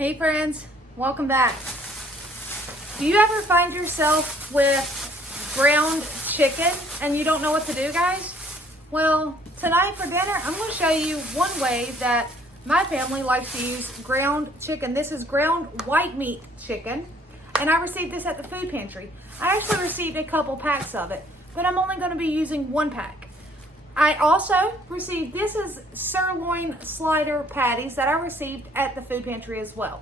Hey friends, welcome back. Do you ever find yourself with ground chicken and you don't know what to do, guys? Well, tonight for dinner, I'm going to show you one way that my family likes to use ground chicken. This is ground white meat chicken, and I received this at the food pantry. I actually received a couple packs of it, but I'm only going to be using one pack. I also received, this is sirloin slider patties that I received at the food pantry as well.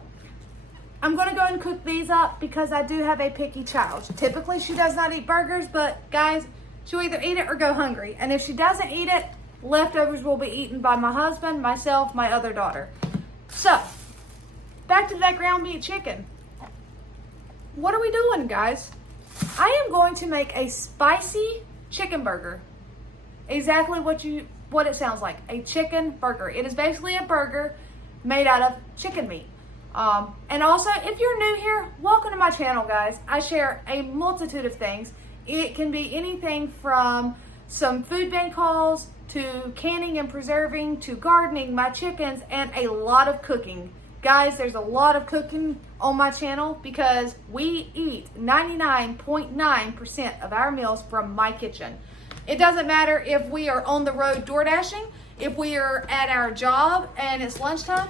I'm going to go and cook these up because I do have a picky child. Typically, she does not eat burgers, but guys, she'll either eat it or go hungry. And if she doesn't eat it, leftovers will be eaten by my husband, myself, my other daughter. So, back to that ground meat chicken. What are we doing, guys? I am going to make a spicy chicken burger. Exactly what it sounds like, a chicken burger. It is basically a burger made out of chicken meat. And also, if you're new here, welcome to my channel, guys. I share a multitude of things. It can be anything from some food bank hauls to canning and preserving to gardening my chickens and a lot of cooking. Guys, there's a lot of cooking on my channel because we eat 99.9% of our meals from my kitchen. It doesn't matter if we are on the road door dashing, if we are at our job and it's lunchtime,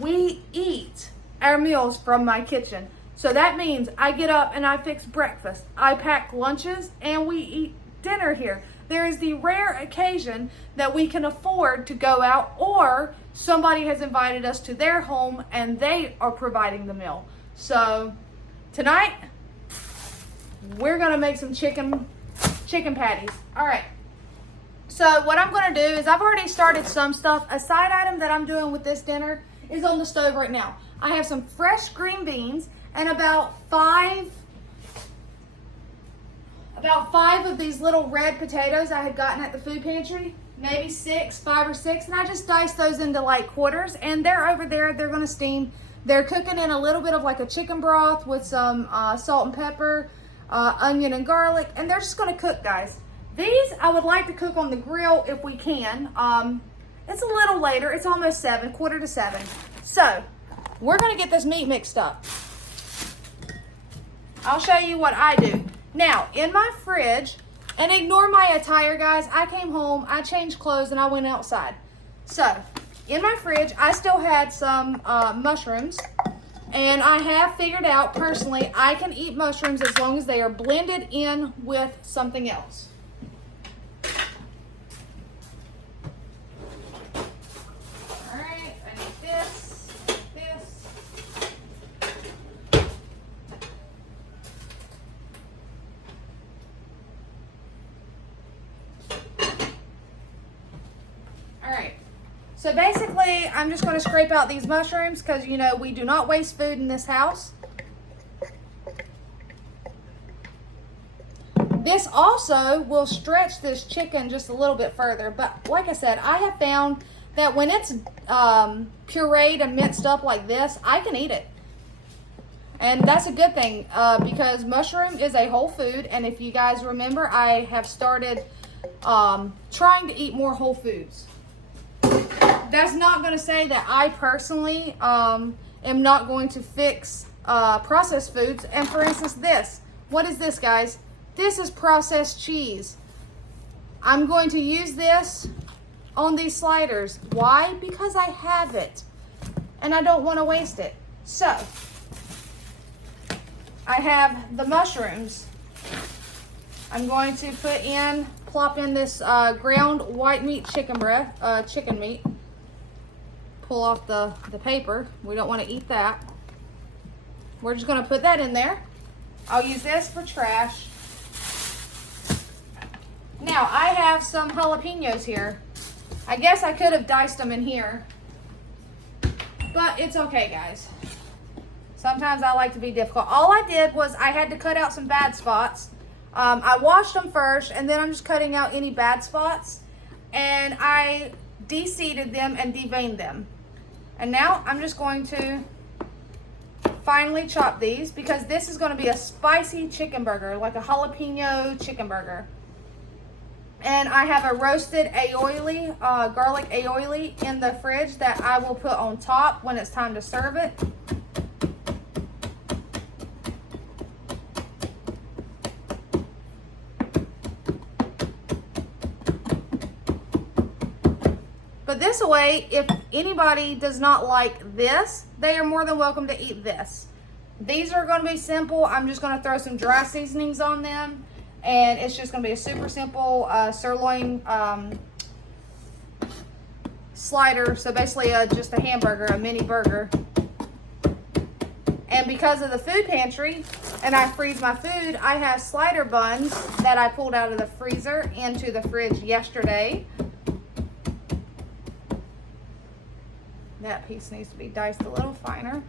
we eat our meals from my kitchen. So that means I get up and I fix breakfast, I pack lunches, and we eat dinner here. There is the rare occasion that we can afford to go out or somebody has invited us to their home and they are providing the meal. So tonight, we're gonna make some chicken patties. All right, so what I'm going to do is I've already started some stuff. A side item that I'm doing with this dinner is on the stove right now. I have some fresh green beans and about five of these little red potatoes I had gotten at the food pantry, maybe five or six, and I just diced those into like quarters, and they're over there. They're going to steam. They're cooking in a little bit of like a chicken broth with some salt and pepper, onion and garlic, and they're just going to cook, guys. These I would like to cook on the grill if we can. It's a little later. It's almost 7, quarter to 7. So we're going to get this meat mixed up. I'll show you what I do. Now, in my fridge, and ignore my attire, guys. I came home, I changed clothes, and I went outside. So in my fridge, I still had some mushrooms. And I have figured out, personally, I can eat mushrooms as long as they are blended in with something else. All right, I need this. All right. So basically, I'm just going to scrape out these mushrooms because, you know, we do not waste food in this house. This also will stretch this chicken just a little bit further. But like I said, I have found that when it's pureed and minced up like this, I can eat it. And that's a good thing because mushroom is a whole food. And if you guys remember, I have started trying to eat more whole foods. That's not going to say that I personally am not going to fix processed foods. And for instance, this. What is this, guys? This is processed cheese. I'm going to use this on these sliders. Why? Because I have it. And I don't want to waste it. So, I have the mushrooms. I'm going to plop in this ground white meat chicken meat. Pull off the paper. We don't want to eat that. We're just going to put that in there. I'll use this for trash. Now, I have some jalapenos here. I guess I could have diced them in here. But it's okay, guys. Sometimes I like to be difficult. All I did was I had to cut out some bad spots. I washed them first, and then I'm just cutting out any bad spots. And I de-seeded them and deveined them. And now I'm just going to finely chop these because this is going to be a spicy chicken burger, like a jalapeno chicken burger. And I have a roasted aioli, garlic aioli in the fridge that I will put on top when it's time to serve it. away, if anybody does not like this, they are more than welcome to eat this. These are going to be simple. I'm just going to throw some dry seasonings on them, and it's just going to be a super simple sirloin slider. So basically just a hamburger, a mini burger. And because of the food pantry, and I freeze my food, I have slider buns that I pulled out of the freezer into the fridge yesterday. That piece needs to be diced a little finer.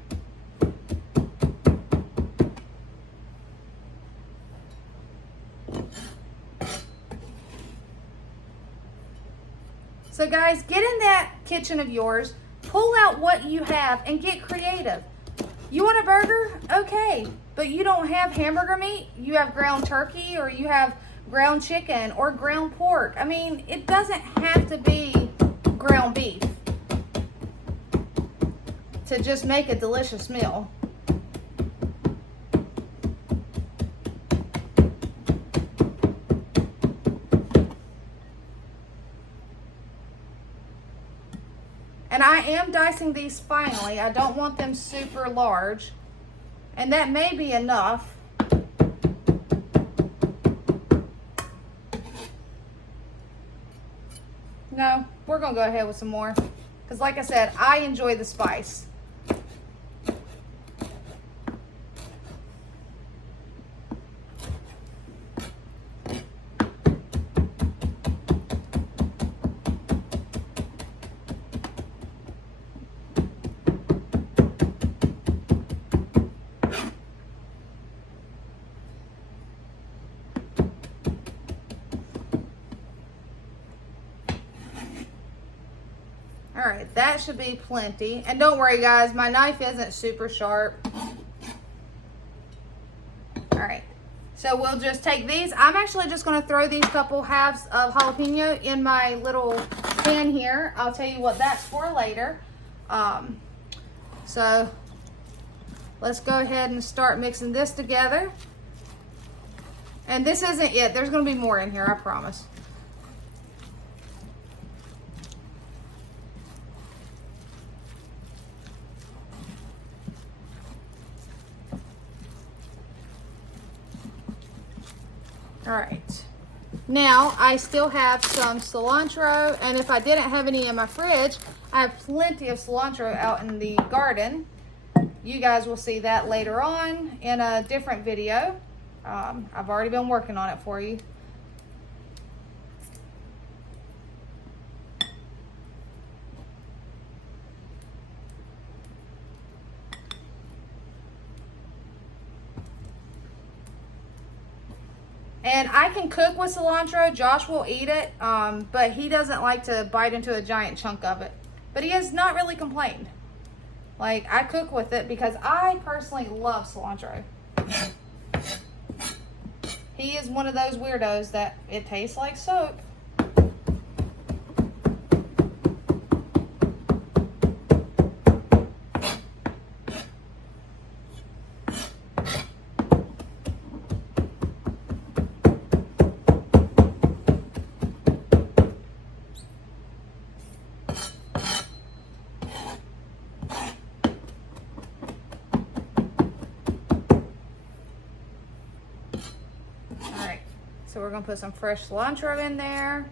So guys, get in that kitchen of yours, pull out what you have, and get creative. You want a burger? Okay. But you don't have hamburger meat? You have ground turkey, or you have ground chicken, or ground pork. I mean, it doesn't have to be ground beef to just make a delicious meal. And I am dicing these finely. I don't want them super large. And that may be enough. No, we're going to go ahead with some more. Because like I said, I enjoy the spice. All right, that should be plenty. And don't worry guys, my knife isn't super sharp. All right, so we'll just take these. I'm actually just gonna throw these couple halves of jalapeno in my little pan here. I'll tell you what that's for later. So let's go ahead and start mixing this together. And this isn't it. There's gonna be more in here, I promise. All right, now I still have some cilantro, and if I didn't have any in my fridge, I have plenty of cilantro out in the garden. You guys will see that later on in a different video. I've already been working on it for you. And I can cook with cilantro. Josh will eat it, but he doesn't like to bite into a giant chunk of it. But he has not really complained. Like, I cook with it because I personally love cilantro. He is one of those weirdos that it tastes like soap. So we're gonna put some fresh cilantro in there.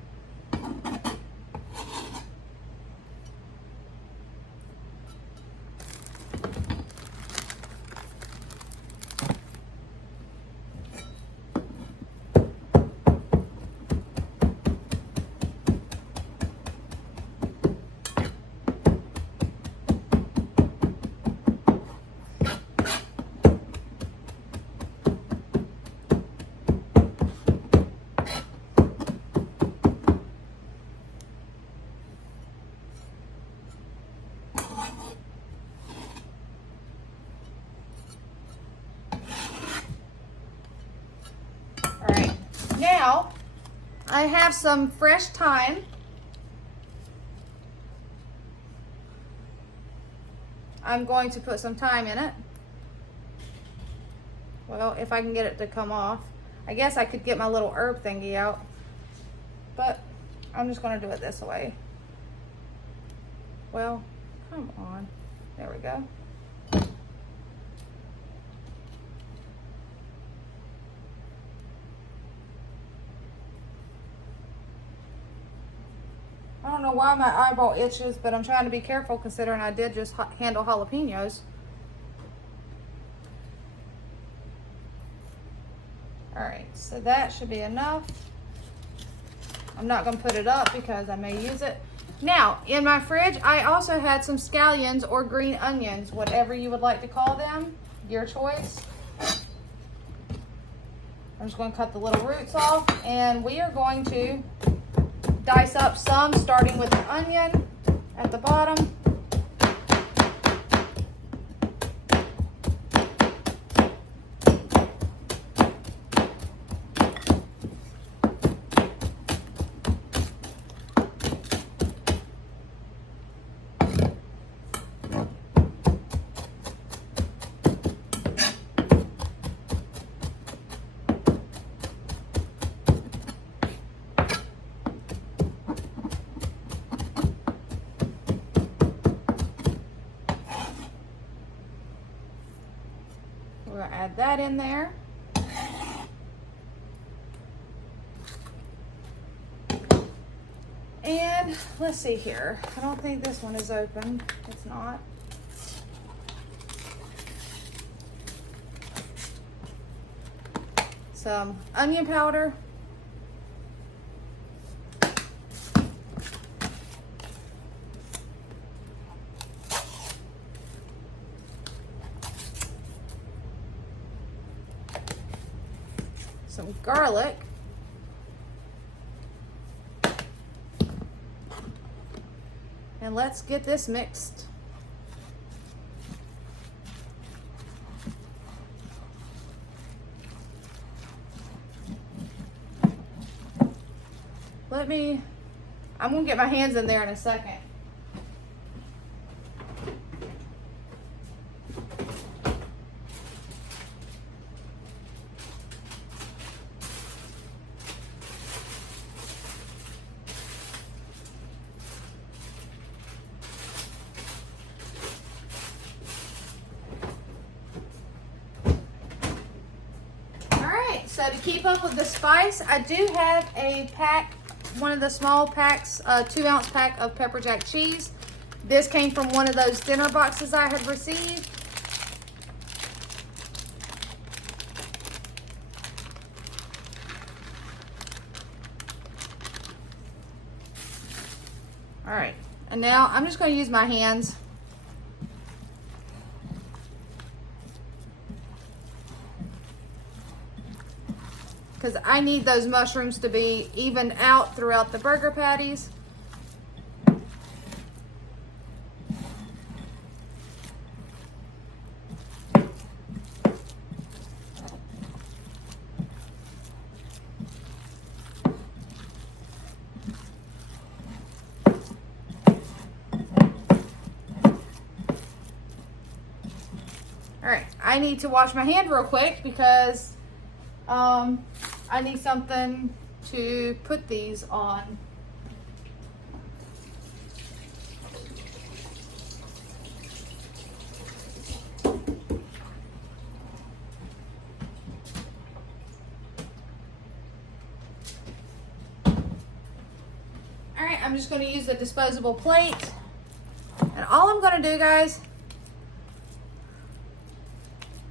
Now, I have some fresh thyme. I'm going to put some thyme in it. Well, if I can get it to come off. I guess I could get my little herb thingy out, but I'm just going to do it this way. Well, come on. There we go. I don't know why my eyeball itches, but I'm trying to be careful considering I did just handle jalapenos. All right, so that should be enough. I'm not gonna put it up because I may use it. Now, in my fridge, I also had some scallions or green onions, whatever you would like to call them, your choice. I'm just gonna cut the little roots off, and we are going to dice up some, starting with the onion at the bottom. We're gonna add that in there. And let's see here. I don't think this one is open. It's not. Some onion powder. Some garlic. And let's get this mixed. I'm gonna get my hands in there in a second. So to keep up with the spice, I do have a pack, one of the small packs, 2-ounce pack of pepper jack cheese. This came from one of those dinner boxes I had received. All right, and now I'm just going to use my hands. Because I need those mushrooms to be evened out throughout the burger patties. All right, I need to wash my hand real quick because I need something to put these on. All right, I'm just going to use a disposable plate. And all I'm going to do, guys,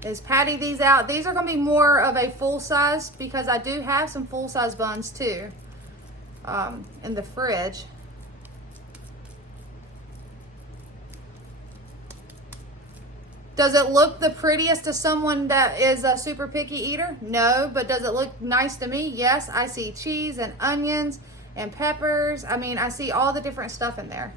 is patty these out. These are going to be more of a full size because I do have some full size buns too in the fridge. Does it look the prettiest to someone that is a super picky eater? No, but does it look nice to me? Yes, I see cheese and onions and peppers. I mean, I see all the different stuff in there.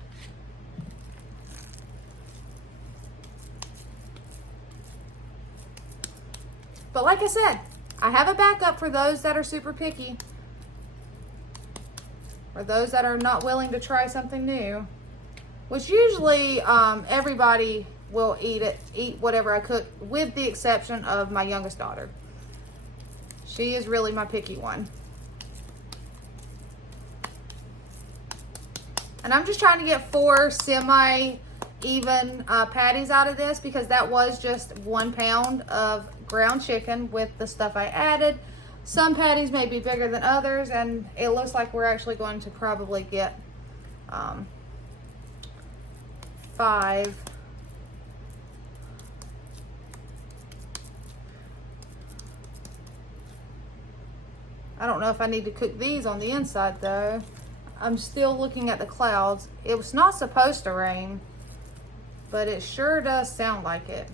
But like I said, I have a backup for those that are super picky, or those that are not willing to try something new, which usually everybody will eat whatever I cook, with the exception of my youngest daughter. She is really my picky one. And I'm just trying to get 4 semi-even patties out of this, because that was just 1 pound of ground chicken with the stuff I added. Some patties may be bigger than others, and it looks like we're actually going to probably get 5. I don't know if I need to cook these on the inside though. I'm still looking at the clouds. It was not supposed to rain, but it sure does sound like it.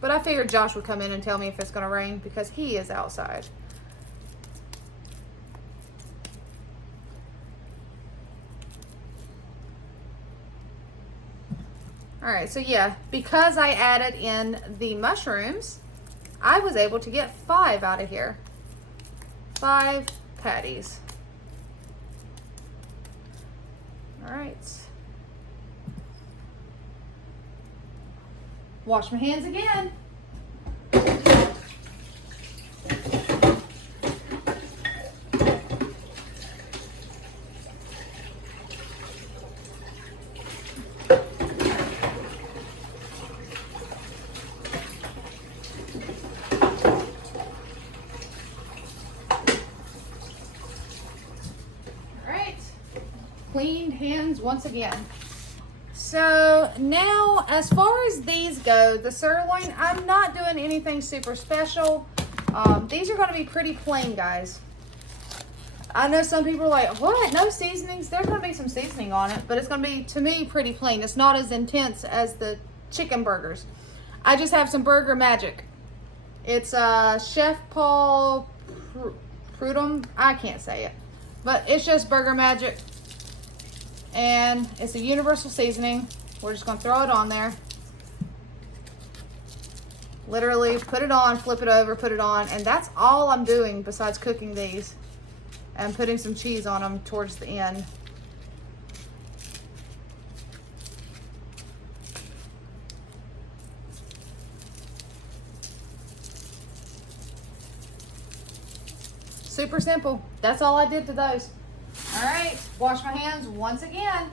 But I figured Josh would come in and tell me if it's gonna rain, because he is outside. All right, so yeah, because I added in the mushrooms, I was able to get 5 out of here. 5 patties. All right. Wash my hands again. Cleaned hands once again. So now, as far as these go, the sirloin, I'm not doing anything super special. These are going to be pretty plain, guys. I know some people are like, what? No seasonings? There's going to be some seasoning on it, but it's going to be, to me, pretty plain. It's not as intense as the chicken burgers. I just have some burger magic. It's Chef Paul Prudhomme. I can't say it, but it's just burger magic. And it's a universal seasoning. We're just gonna throw it on there. Literally put it on, flip it over, put it on, and that's all I'm doing besides cooking these and putting some cheese on them towards the end. Super simple. That's all I did to those. All right, wash my hands once again.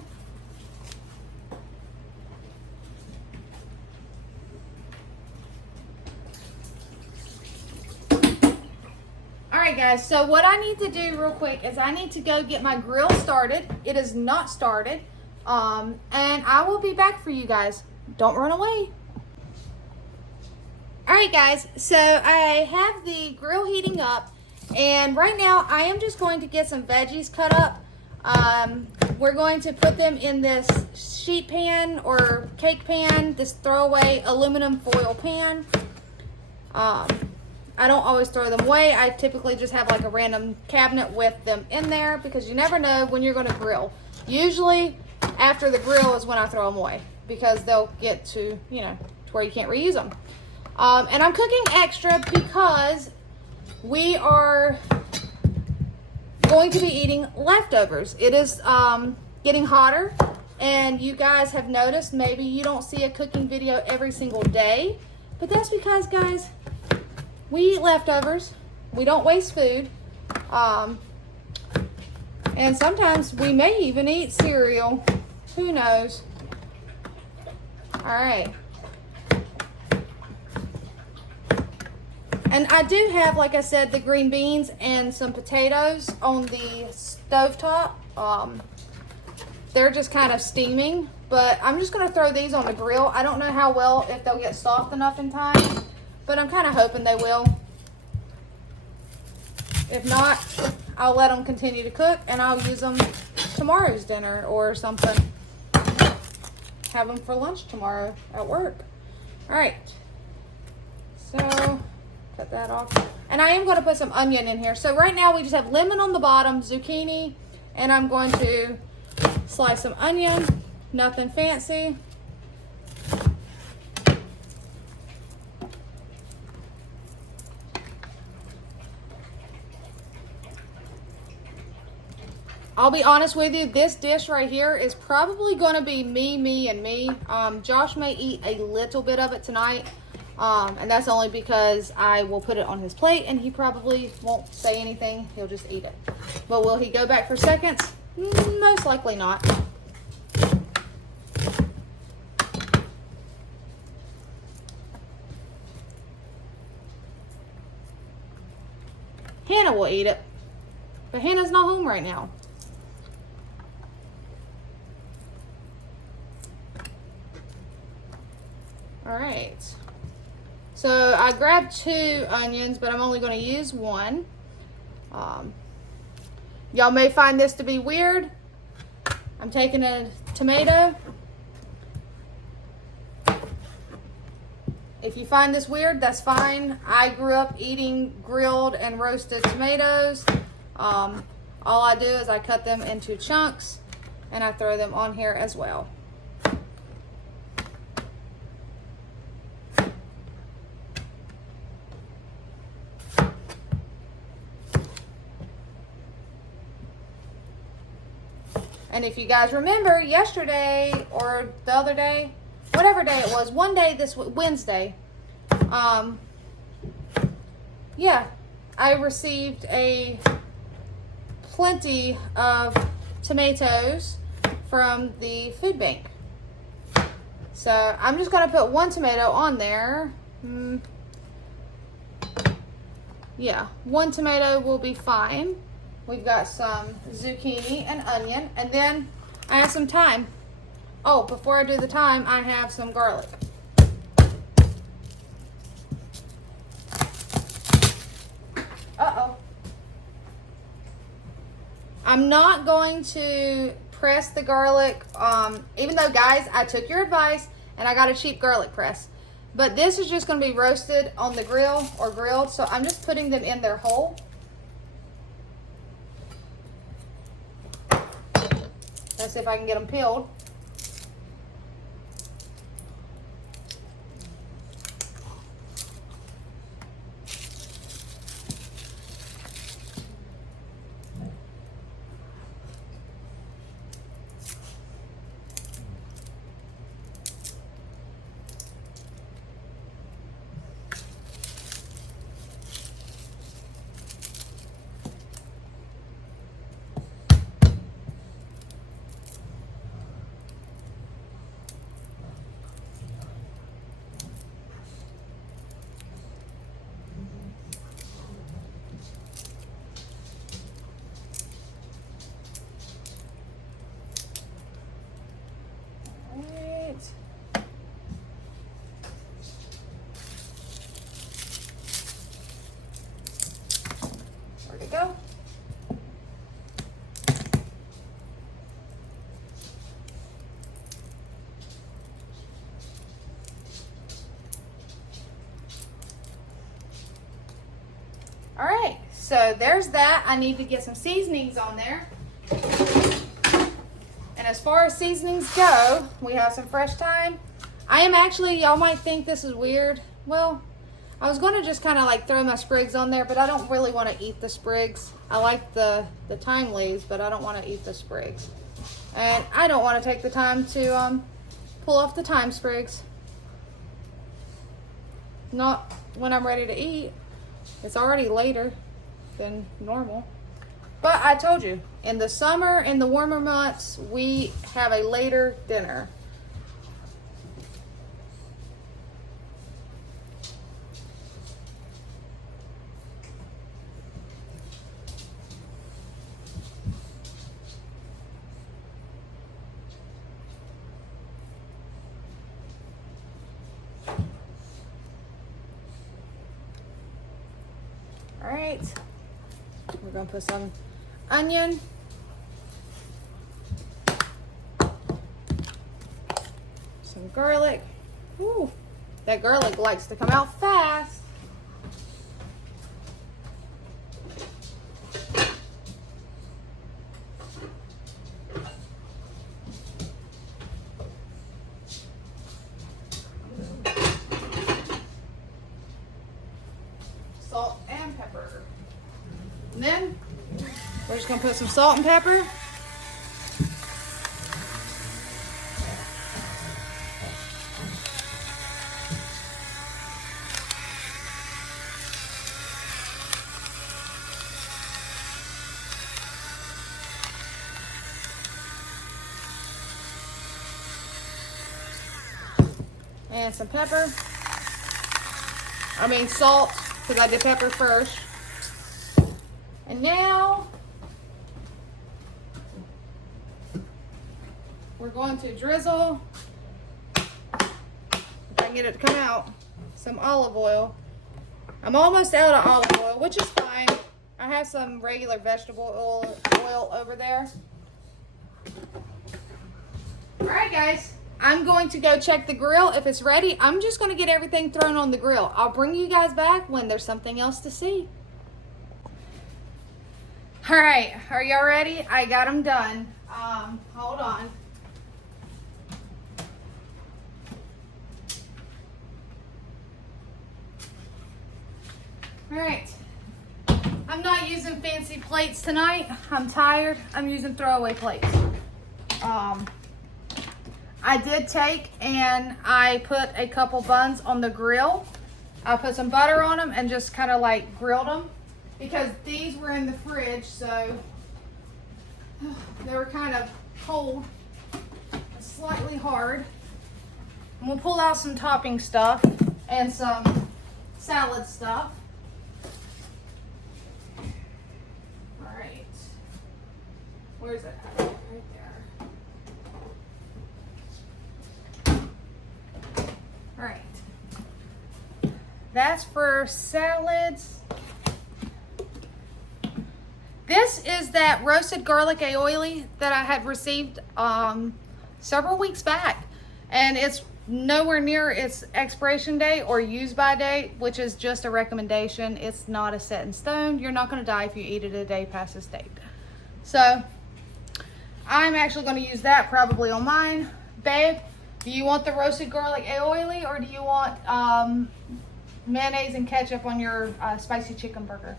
All right, guys, so what I need to do real quick is I need to go get my grill started. It is not started, and I will be back for you guys. Don't run away. All right, guys, so I have the grill heating up. And right now, I am just going to get some veggies cut up. We're going to put them in this sheet pan or cake pan, this throwaway aluminum foil pan. I don't always throw them away. I typically just have like a random cabinet with them in there, because you never know when you're going to grill. Usually, after the grill is when I throw them away, because they'll get to, you know, to where you can't reuse them. And I'm cooking extra because we are going to be eating leftovers. It is getting hotter, and you guys have noticed maybe you don't see a cooking video every single day, but that's because, guys, we eat leftovers. We don't waste food, and sometimes we may even eat cereal. Who knows? All right. And I do have, like I said, the green beans and some potatoes on the stovetop. They're just kind of steaming, but I'm just going to throw these on the grill. I don't know how well, if they'll get soft enough in time, but I'm kind of hoping they will. If not, I'll let them continue to cook, and I'll use them tomorrow's dinner or something. Have them for lunch tomorrow at work. All right. So cut that off. And I am going to put some onion in here. So right now we just have lemon on the bottom, zucchini, and I'm going to slice some onion. Nothing fancy. I'll be honest with you, this dish right here is probably going to be me, and me. Josh may eat a little bit of it tonight. And that's only because I will put it on his plate, and he probably won't say anything. He'll just eat it. But will he go back for seconds? Most likely not. Hannah will eat it, but Hannah's not home right now. All right. So I grabbed 2 onions, but I'm only going to use 1. Y'all may find this to be weird. I'm taking a tomato. If you find this weird, that's fine. I grew up eating grilled and roasted tomatoes. All I do is I cut them into chunks and I throw them on here as well. And if you guys remember yesterday or the other day, whatever day it was, one day this Wednesday, yeah, I received plenty of tomatoes from the food bank. So I'm just going to put 1 tomato on there. Yeah, 1 tomato will be fine. We've got some zucchini and onion, and then I have some thyme. Oh, before I do the thyme, I have some garlic. Uh-oh. I'm not going to press the garlic, even though, guys, I took your advice and I got a cheap garlic press. But this is just going to be roasted on the grill or grilled, so I'm just putting them in there whole. Let's see if I can get them peeled. Where'd it go? All right, so there's that. I need to get some seasonings on there. And as far as seasonings go, we have some fresh thyme. I am actually, y'all might think this is weird. Well, I was going to just kind of like throw my sprigs on there, but I don't really want to eat the sprigs. I like the thyme leaves, but I don't want to eat the sprigs. And I don't want to take the time to pull off the thyme sprigs. Not when I'm ready to eat. It's already later than normal. But I told you, in the summer, in the warmer months, we have a later dinner. All right, we're gonna put some onion, some garlic. Ooh, that garlic likes to come out fast. Salt and pepper. And then we're just gonna put some salt and pepper. And some pepper. I mean salt, because I did pepper first. And now we're going to drizzle, if I can get it to come out, some olive oil. I'm almost out of olive oil, which is fine. I have some regular vegetable oil over there. All right, guys. I'm going to go check the grill. If it's ready, I'm just going to get everything thrown on the grill. I'll bring you guys back when there's something else to see. All right, are y'all ready? I got them done. Hold on. All right. I'm not using fancy plates tonight. I'm tired. I'm using throwaway plates. I did take and I put a couple buns on the grill. I put some butter on them and just kind of like grilled them because these were in the fridge, so they were kind of cold, slightly hard. And we'll pull out some topping stuff and some salad stuff. All right, where's it at? Right there. All right, that's for salads. This is that roasted garlic aioli that I had received several weeks back, and it's nowhere near its expiration date or use by date, which is just a recommendation. It's not a set in stone. You're not going to die if you eat it a day past its date. So I'm actually going to use that probably on mine. Babe, do you want the roasted garlic aioli, or do you want mayonnaise and ketchup on your spicy chicken burger?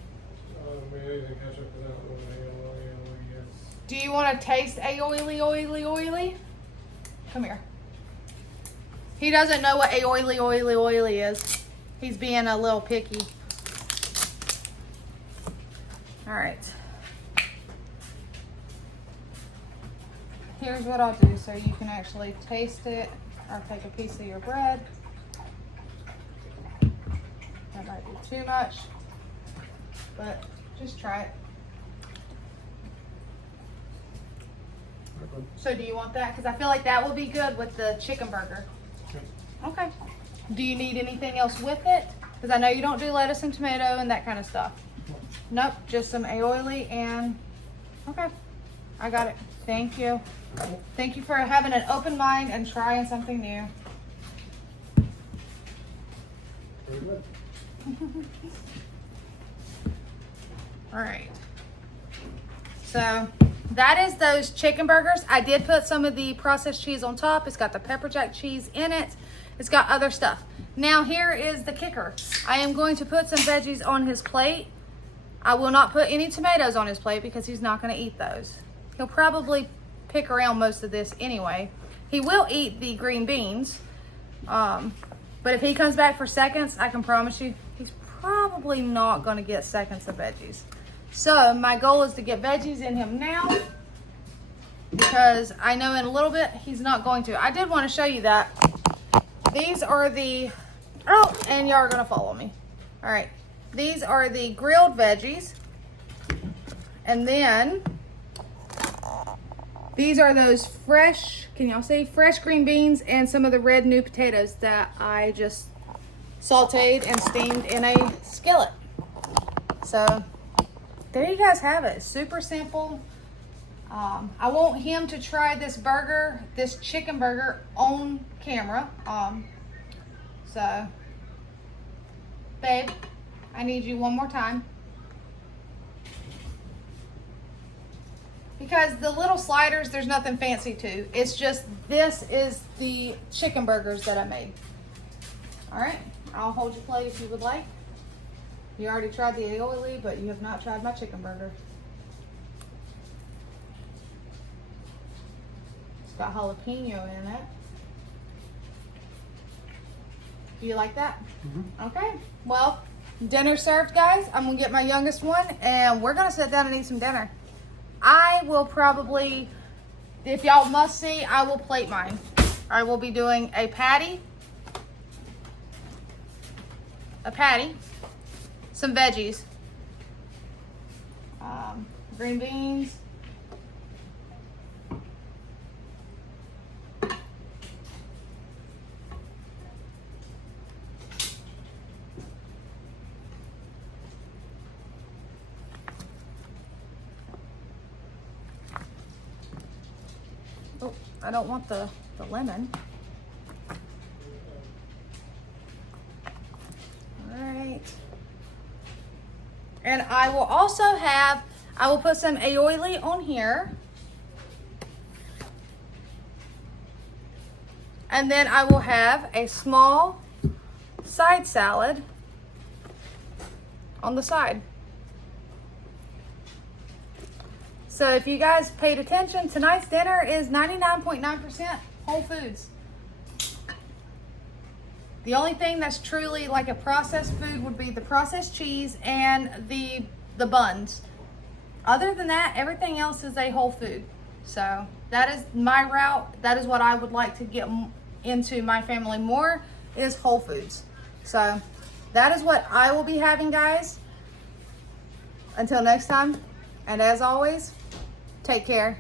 Mayonnaise and ketchup, because I don't know what aioli is. Do you want to taste oily? Come here. He doesn't know what oily is. He's being a little picky. All right. Here's what I'll do so you can actually taste it, or take a piece of your bread. That might be too much, but just try it. So do you want that? Because I feel like that will be good with the chicken burger. Okay. Do you need anything else with it? Because I know you don't do lettuce and tomato and that kind of stuff. Nope, just some aioli and, okay, I got it. Thank you. Thank you for having an open mind and trying something new. Very good. All right. So that is those chicken burgers. I did put some of the processed cheese on top. It's got the pepper jack cheese in it. It's got other stuff. Now here is the kicker. I am going to put some veggies on his plate. I will not put any tomatoes on his plate because he's not going to eat those. He'll probably pick around most of this anyway. He will eat the green beans. But if he comes back for seconds, I can promise you, he's probably not going to get seconds of veggies. So my goal is to get veggies in him now, because I know in a little bit he's not going to. I did want to show you that. These are the, oh, and y'all are going to follow me. All right. These are the grilled veggies. And then these are those fresh, can y'all see? Fresh green beans and some of the red new potatoes that I just sauteed and steamed in a skillet. So there you guys have it. Super simple. I want him to try this burger, this chicken burger, on camera. So, babe, I need you one more time. Because the little sliders, there's nothing fancy to. It's just, this is the chicken burgers that I made. All right, I'll hold your plate if you would like. You already tried the aioli, but you have not tried my chicken burger. It's got jalapeno in it. Do you like that? Mm-hmm. Okay, well, dinner served, guys. I'm gonna get my youngest one and we're gonna sit down and eat some dinner. I will probably, if y'all must see, I will plate mine. I will be doing a patty a patty, some veggies, green beans, oh, I don't want the lemon. And I will also have, I will put some aioli on here. And then I will have a small side salad on the side. So if you guys paid attention, tonight's dinner is 99.9% whole foods. The only thing that's truly like a processed food would be the processed cheese and the buns. Other than that, everything else is a whole food. So that is my route. That is what I would like to get into my family more, is whole foods. So that is what I will be having, guys. Until next time, and as always, take care.